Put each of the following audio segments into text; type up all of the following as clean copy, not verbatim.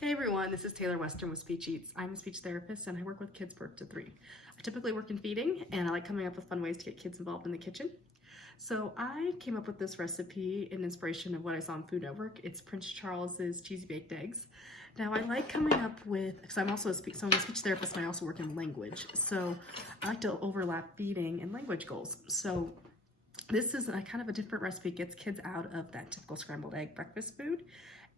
Hey everyone, this is Taylor Western with Speech Eats. I'm a speech therapist and I work with kids birth to 3. I typically work in feeding and I like coming up with fun ways to get kids involved in the kitchen. So I came up with this recipe in inspiration of what I saw on Food Network. It's Prince Charles's cheesy baked eggs. Now I like coming up with, because I'm also a speech therapist and I also work in language. So I like to overlap feeding and language goals. So this is a kind of a different recipe. It gets kids out of that typical scrambled egg breakfast food.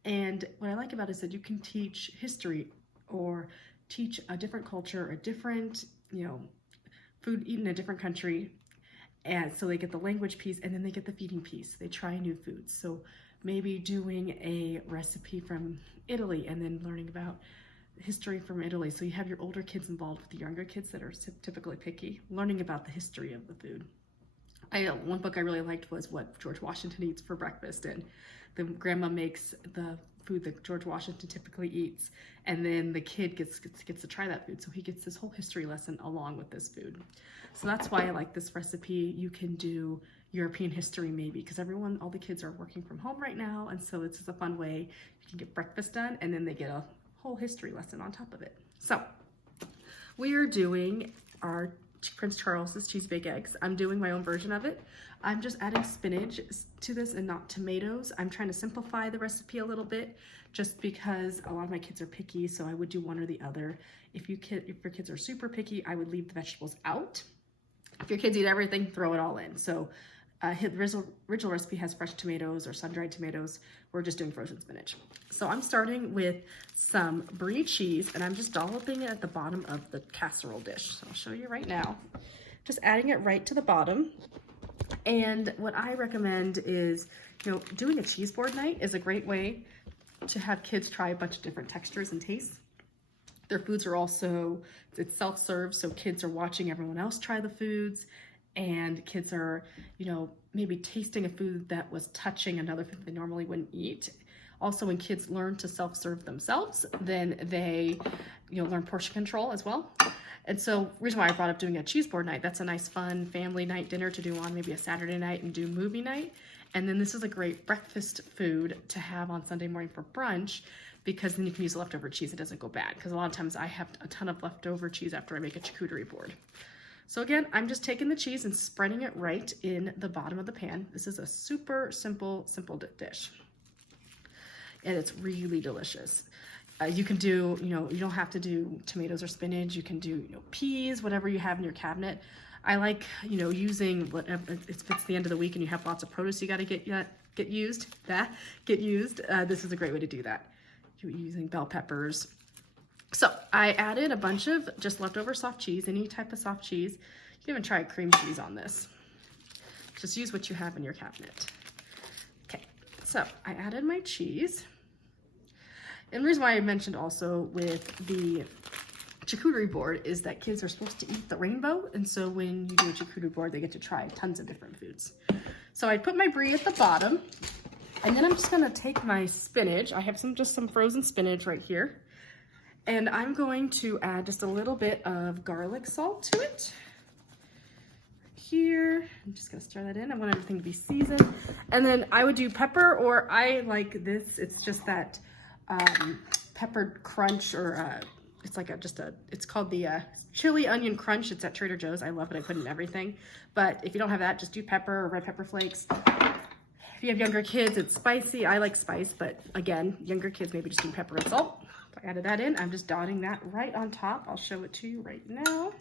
And what I like about it is that you can teach history or teach a different culture, a different, food eaten in a different country. And so they get the language piece and then they get the feeding piece. They try new foods. So maybe doing a recipe from Italy and then learning about history from Italy. So you have your older kids involved with the younger kids that are typically picky, learning about the history of the food. One book I really liked was What George Washington Eats for Breakfast, and the grandma makes the food that George Washington typically eats, and then the kid gets to try that food, so he gets this whole history lesson along with this food. So that's why I like this recipe. You can do European history maybe, because all the kids are working from home right now, and so it's just a fun way you can get breakfast done, and then they get a whole history lesson on top of it. So we are doing our Prince Charles's cheese baked eggs. I'm doing my own version of it. I'm just adding spinach to this and not tomatoes. I'm trying to simplify the recipe a little bit just because a lot of my kids are picky, so I would do one or the other. If your kids are super picky, I would leave the vegetables out. If your kids eat everything, throw it all in. So the original recipe has fresh tomatoes or sun-dried tomatoes. We're just doing frozen spinach. So I'm starting with some brie cheese and I'm just dolloping it at the bottom of the casserole dish. So I'll show you right now. Just adding it right to the bottom. And what I recommend is, doing a cheese board night is a great way to have kids try a bunch of different textures and tastes. Their foods are also, it's self-serve, so kids are watching everyone else try the foods. And kids are, maybe tasting a food that was touching another food they normally wouldn't eat. Also, when kids learn to self-serve themselves, then they, learn portion control as well. And so, reason why I brought up doing a cheese board night, that's a nice fun family night dinner to do on maybe a Saturday night and do movie night. And then this is a great breakfast food to have on Sunday morning for brunch, because then you can use leftover cheese. It doesn't go bad, because a lot of times I have a ton of leftover cheese after I make a charcuterie board. So again, I'm just taking the cheese and spreading it right in the bottom of the pan. This is a super simple dish. And it's really delicious. You can do, you don't have to do tomatoes or spinach. You can do, peas, whatever you have in your cabinet. I like, using whatever, it's the end of the week and you have lots of produce you got to get used. This is a great way to do that. You're using bell peppers. So I added a bunch of just leftover soft cheese, any type of soft cheese. You can even try cream cheese on this. Just use what you have in your cabinet. Okay, so I added my cheese. And the reason why I mentioned also with the charcuterie board is that kids are supposed to eat the rainbow. And so when you do a charcuterie board, they get to try tons of different foods. So I put my brie at the bottom, and then I'm just gonna take my spinach. I have just some frozen spinach right here. And I'm going to add just a little bit of garlic salt to it. Here, I'm just gonna stir that in. I want everything to be seasoned. And then I would do pepper, or I like this. It's just that peppered crunch, or it's like it's called the chili onion crunch. It's at Trader Joe's. I love it. I put in everything. But if you don't have that, just do pepper or red pepper flakes. If you have younger kids, it's spicy. I like spice, but again, younger kids maybe just do pepper and salt. I added that in. I'm just dotting that right on top. I'll show it to you right now.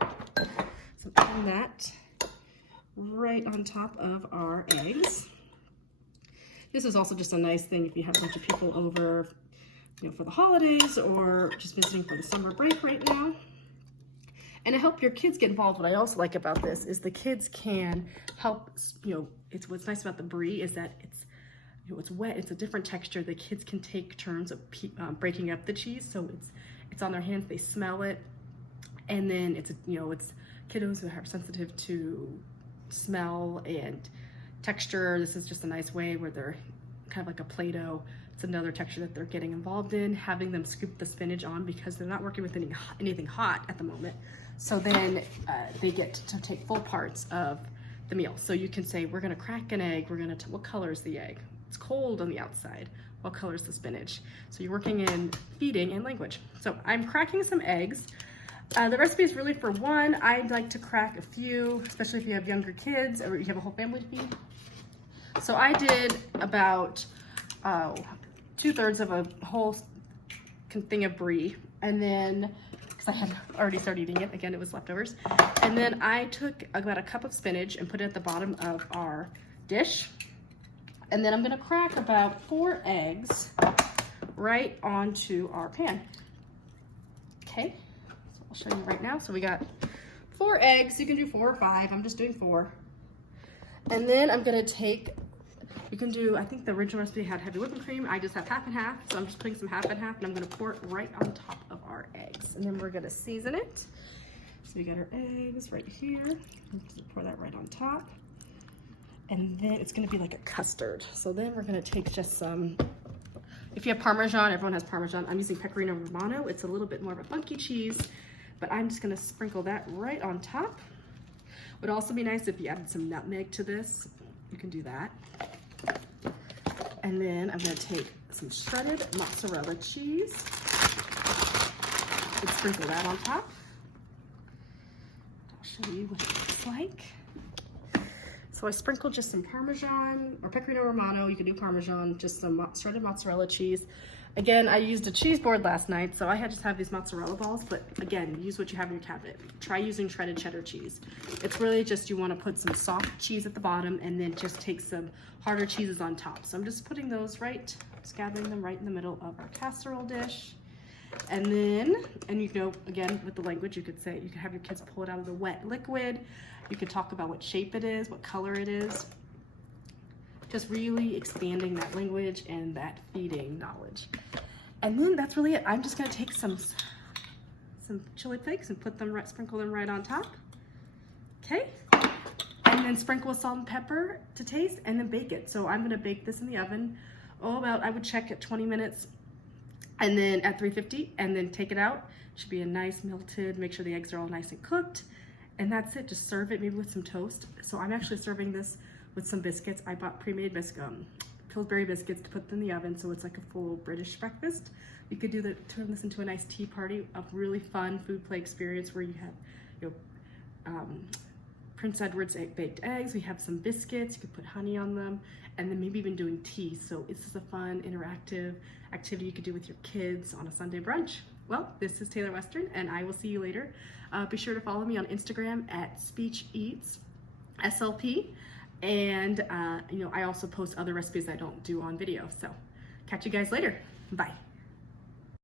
So I'm adding that right on top of our eggs. This is also just a nice thing if you have a bunch of people over, for the holidays or just visiting for the summer break right now. And to help your kids get involved, what I also like about this is the kids can help, it's what's nice about the brie is that it's wet, it's a different texture. The kids can take turns of breaking up the cheese, so it's on their hands, they smell it, and then it's kiddos who are sensitive to smell and texture. This is just a nice way where they're kind of like a Play-Doh. It's another texture that they're getting involved in, having them scoop the spinach on because they're not working with anything hot at the moment. So then they get to take full parts of the meal. So you can say, we're gonna crack an egg, what color is the egg? It's cold on the outside. what color is the spinach. So you're working in feeding and language. So I'm cracking some eggs. The recipe is really for one. I'd like to crack a few, especially if you have younger kids or you have a whole family to feed. So I did about 2/3 of a whole thing of brie, and then, because I had already started eating it, again, it was leftovers. And then I took about a cup of spinach and put it at the bottom of our dish. And then I'm gonna crack about 4 eggs right onto our pan. Okay, so I'll show you right now. So we got 4 eggs. You can do 4 or 5. I'm just doing 4. And then I'm gonna take, you can do, I think the original recipe had heavy whipping cream. I just have half and half. So I'm just putting some half and half, and I'm gonna pour it right on top of our eggs. And then we're gonna season it. So we got our eggs right here. Just pour that right on top. And then it's gonna be like a custard. So then we're gonna take just some, if you have Parmesan, everyone has Parmesan. I'm using Pecorino Romano. It's a little bit more of a funky cheese, but I'm just gonna sprinkle that right on top. Would also be nice if you added some nutmeg to this. You can do that. And then I'm gonna take some shredded mozzarella cheese and sprinkle that on top. I'll show you what it looks like. So I sprinkled just some Parmesan or Pecorino Romano. You can do Parmesan, just some shredded mozzarella cheese. Again, I used a cheese board last night, so I had to have these mozzarella balls, but again, use what you have in your cabinet. Try using shredded cheddar cheese. It's really just, you wanna put some soft cheese at the bottom and then just take some harder cheeses on top. So I'm just putting those right, just gathering them right in the middle of our casserole dish. And then, and you know, again, with the language, you could say, you could have your kids pull it out of the wet liquid. You could talk about what shape it is, what color it is. Just really expanding that language and that feeding knowledge. And then that's really it. I'm just gonna take some chili flakes and put them right, sprinkle them right on top. Okay? And then sprinkle with salt and pepper to taste, and then bake it. So I'm gonna bake this in the oven, about, I would check at 20 minutes, and then at 350, and then take it out. Should be a nice melted, make sure the eggs are all nice and cooked. And that's it, just serve it maybe with some toast. So I'm actually serving this with some biscuits. I bought pre-made Pillsbury biscuits to put in the oven, so it's like a full British breakfast. You could turn this into a nice tea party, a really fun food play experience where you have, Prince Edward's baked eggs. We have some biscuits, you could put honey on them, and then maybe even doing tea. So this is a fun, interactive activity you could do with your kids on a Sunday brunch. Well, this is Taylor Western, and I will see you later. Be sure to follow me on Instagram at Speech Eats SLP. And I also post other recipes I don't do on video. So catch you guys later. Bye.